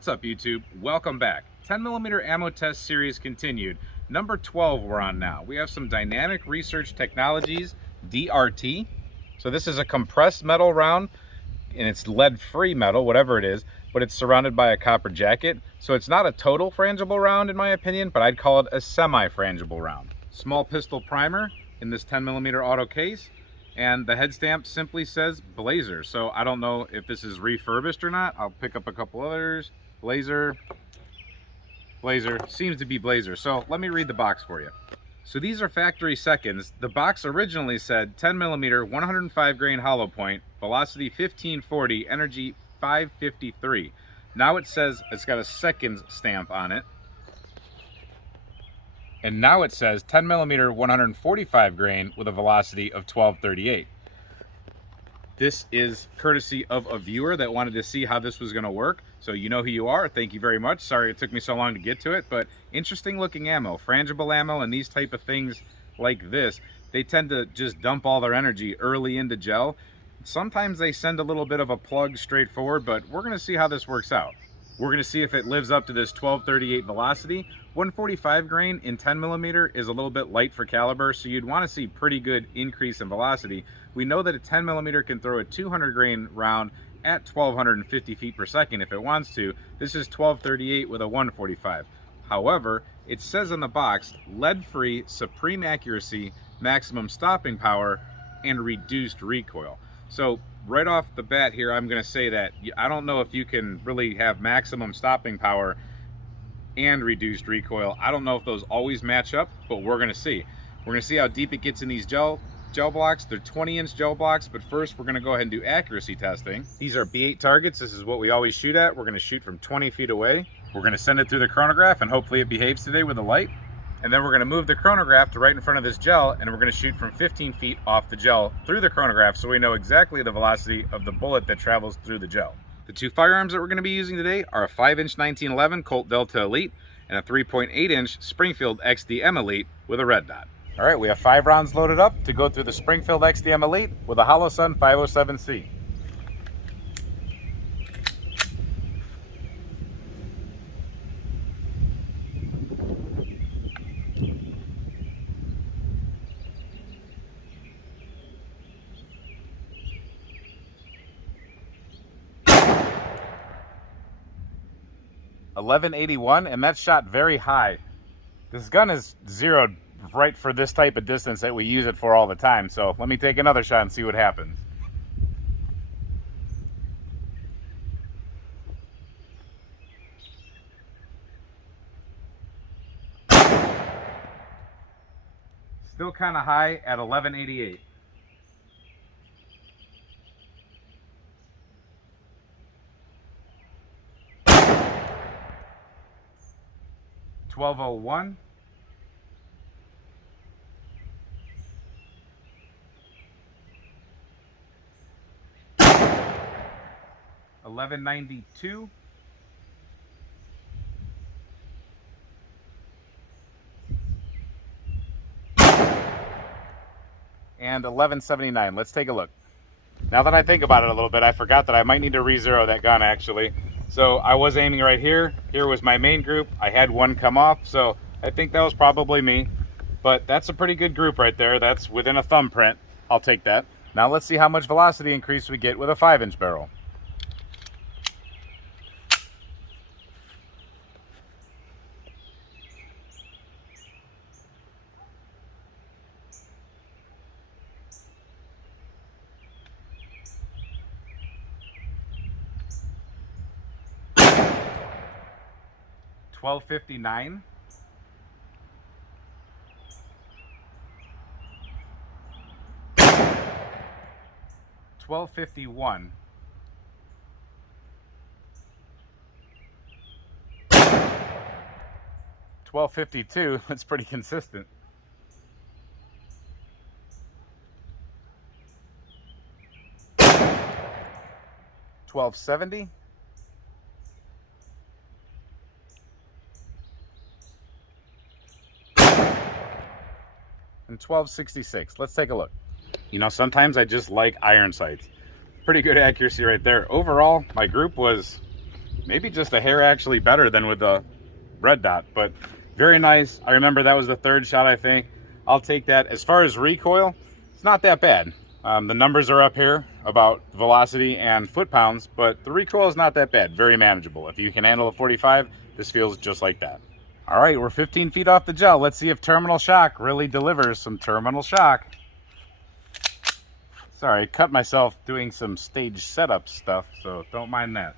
What's up, YouTube? Welcome back. 10mm ammo test series continued. Number 12 we're on now. We have some Dynamic Research Technologies, DRT. So this is a compressed metal round, and it's lead-free metal, whatever it is, but it's surrounded by a copper jacket. So it's not a total frangible round in my opinion, but I'd call it a semi-frangible round. Small pistol primer in this 10mm auto case. And the head stamp simply says Blazer. So I don't know if this is refurbished or not. I'll pick up a couple others. Blazer, seems to be Blazer. So let me read the box for you. So these are factory seconds. The box originally said 10mm, 105 grain hollow point, velocity 1540, energy 553. Now it says it's got a seconds stamp on it. And now it says 10mm 145 grain with a velocity of 1238. This is courtesy of a viewer that wanted to see how this was going to work. So you know who you are. Thank you very much. Sorry it took me so long to get to it, but interesting looking ammo. Frangible ammo and these type of things like this, they tend to just dump all their energy early into gel. Sometimes they send a little bit of a plug straight forward, but we're going to see how this works out. We're going to see if it lives up to this 1238 velocity. 145 grain in 10mm is a little bit light for caliber, so you'd want to see pretty good increase in velocity. We know that a 10mm can throw a 200 grain round at 1250 feet per second if it wants to. This is 1238 with a 145. However, it says on the box, lead-free, supreme accuracy, maximum stopping power, and reduced recoil. So right off the bat here, I'm going to say that I don't know if you can really have maximum stopping power and reduced recoil. I don't know if those always match up, but we're going to see. We're going to see how deep it gets in these gel blocks. They're 20-inch gel blocks, but first we're going to go ahead and do accuracy testing. These are B8 targets. This is what we always shoot at. We're going to shoot from 20 feet away. We're going to send it through the chronograph, and hopefully it behaves today with a light. And then we're going to move the chronograph to right in front of this gel, and we're going to shoot from 15 feet off the gel through the chronograph so we know exactly the velocity of the bullet that travels through the gel. The two firearms that we're going to be using today are a 5-inch 1911 Colt Delta Elite and a 3.8-inch Springfield XDM Elite with a red dot. All right, we have 5 rounds loaded up to go through the Springfield XDM Elite with a Holosun 507C. .1181, and that's shot very high. This gun is zeroed right for this type of distance that we use it for all the time. So let me take another shot and see what happens. Still kind of high at 1188. .1201. .1192. And 1179. Let's take a look. Now that I think about it a little bit, I forgot that I might need to re-zero that gun actually. So I was aiming right here. Here was my main group. I had one come off, so I think that was probably me. But that's a pretty good group right there. That's within a thumbprint. I'll take that. Now let's see how much velocity increase we get with a 5-inch barrel. .1259. .1251. .1252. That's pretty consistent. .1270. And 1266. Let's take a look. You know, sometimes I just like iron sights. Pretty good accuracy right there. Overall, my group was maybe just a hair actually better than with the red dot, but very nice. I remember that was the third shot, I think. I'll take that. As far as recoil, it's not that bad. The numbers are up here about velocity and foot-pounds, but the recoil is not that bad. Very manageable. If you can handle a 45, this feels just like that. All right, we're 15 feet off the gel. Let's see if terminal shock really delivers some terminal shock. Sorry, I cut myself doing some stage setup stuff, so don't mind that.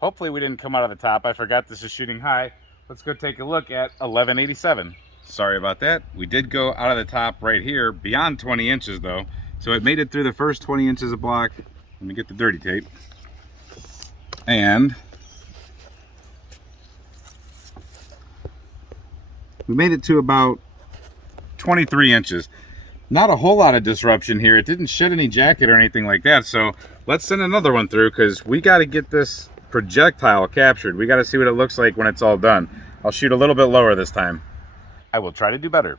Hopefully we didn't come out of the top. I forgot this is shooting high. Let's go take a look at 1187. Sorry about that. We did go out of the top right here, beyond 20 inches though. So it made it through the first 20 inches of block. Let me get the dirty tape. And we made it to about 23 inches. Not a whole lot of disruption here. It didn't shed any jacket or anything like that. So let's send another one through because we got to get this projectile captured. We got to see what it looks like when it's all done. I'll shoot a little bit lower this time. I will try to do better.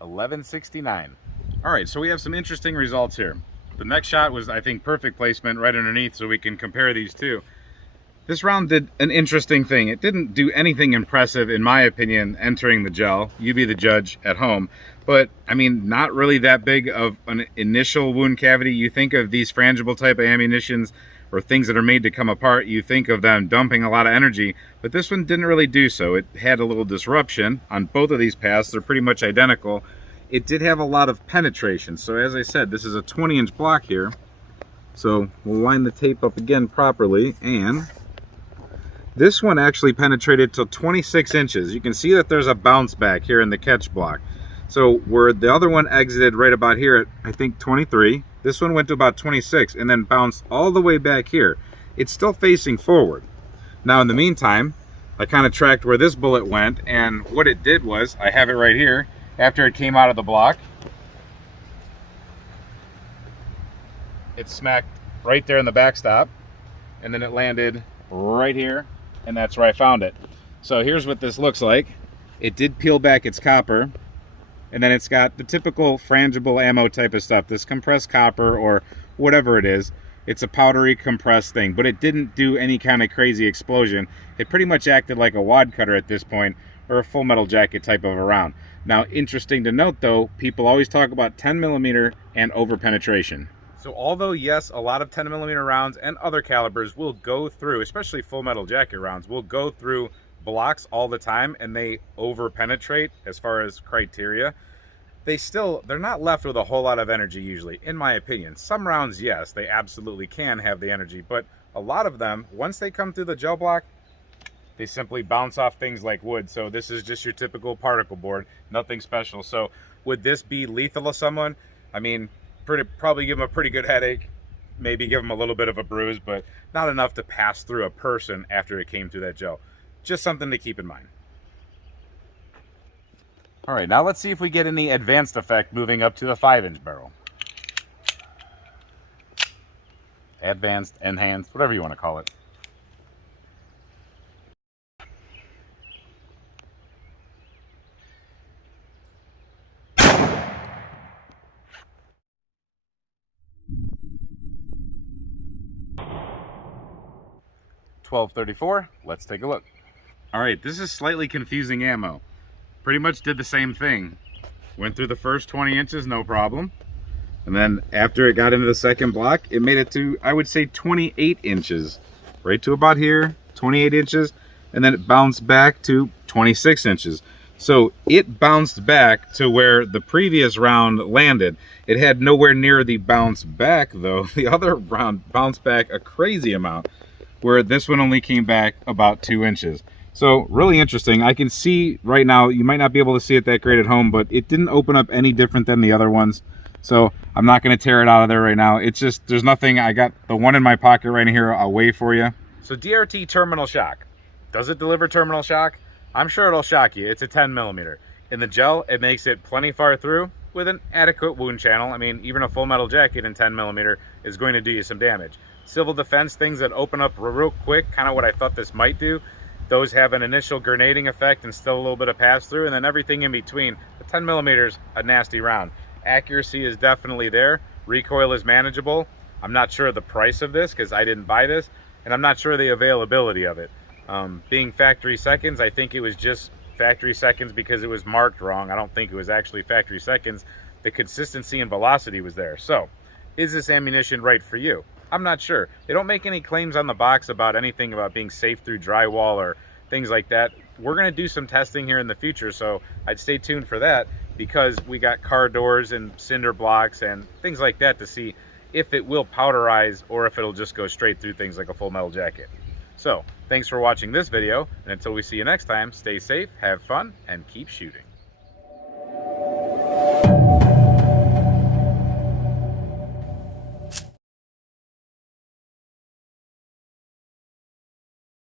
$11.69. All right, so we have some interesting results here. The next shot was, I think, perfect placement right underneath, so we can compare these two. This round did an interesting thing. It didn't do anything impressive, in my opinion, entering the gel. You be the judge at home. But, I mean, not really that big of an initial wound cavity. You think of these frangible type of ammunitions or things that are made to come apart, you think of them dumping a lot of energy, but this one didn't really do so. It had a little disruption on both of these paths. They're pretty much identical. It did have a lot of penetration. So as I said, this is a 20-inch block here. So we'll line the tape up again properly, and this one actually penetrated to 26 inches. You can see that there's a bounce back here in the catch block. So where the other one exited right about here at, I think, 23, this one went to about 26 and then bounced all the way back here. It's still facing forward. Now in the meantime, I kind of tracked where this bullet went, and what it did was, I have it right here, after it came out of the block, it smacked right there in the backstop, and then it landed right here, and that's where I found it. So here's what this looks like. It did peel back its copper, and then it's got the typical frangible ammo type of stuff, this compressed copper or whatever it is. It's a powdery compressed thing, but it didn't do any kind of crazy explosion. It pretty much acted like a wad cutter at this point, or a full metal jacket type of a round. Now, interesting to note though, people always talk about 10mm and over penetration. So although yes, a lot of 10mm rounds and other calibers will go through, especially full metal jacket rounds, will go through blocks all the time and they over penetrate as far as criteria, they're not left with a whole lot of energy usually, in my opinion. Some rounds, yes, they absolutely can have the energy, but a lot of them, once they come through the gel block, they simply bounce off things like wood. So this is just your typical particle board, nothing special. So would this be lethal to someone? I mean, probably give them a pretty good headache, maybe give them a little bit of a bruise, but not enough to pass through a person after it came through that gel. Just something to keep in mind. All right, now let's see if we get any advanced effect moving up to the 5-inch barrel. Advanced, enhanced, whatever you want to call it. .1234, let's take a look. All right, this is slightly confusing ammo. Pretty much did the same thing. Went through the first 20 inches, no problem. And then after it got into the second block, it made it to, I would say, 28 inches. Right to about here, 28 inches. And then it bounced back to 26 inches. So it bounced back to where the previous round landed. It had nowhere near the bounce back though. The other round bounced back a crazy amount, where this one only came back about 2 inches. So really interesting. I can see right now, you might not be able to see it that great at home, but it didn't open up any different than the other ones. So I'm not going to tear it out of there right now. It's just, there's nothing. I got the one in my pocket right here. I'll weigh for you. So DRT terminal shock. Does it deliver terminal shock? I'm sure it'll shock you. It's a 10 millimeter. In the gel, it makes it plenty far through with an adequate wound channel. I mean, even a full metal jacket in 10 millimeter is going to do you some damage. Civil defense, things that open up real quick, kind of what I thought this might do, those have an initial grenading effect and still a little bit of pass through, and then everything in between. The 10 millimeters, a nasty round. Accuracy is definitely there. Recoil is manageable. I'm not sure of the price of this because I didn't buy this, and I'm not sure of the availability of it. Being factory seconds, I think it was just factory seconds because it was marked wrong. I don't think it was actually factory seconds. The consistency and velocity was there. So, is this ammunition right for you? I'm not sure. They don't make any claims on the box about anything about being safe through drywall or things like that. We're going to do some testing here in the future, so I'd stay tuned for that, because we got car doors and cinder blocks and things like that to see if it will powderize or if it'll just go straight through things like a full metal jacket. So, thanks for watching this video, and until we see you next time, stay safe, have fun, and keep shooting.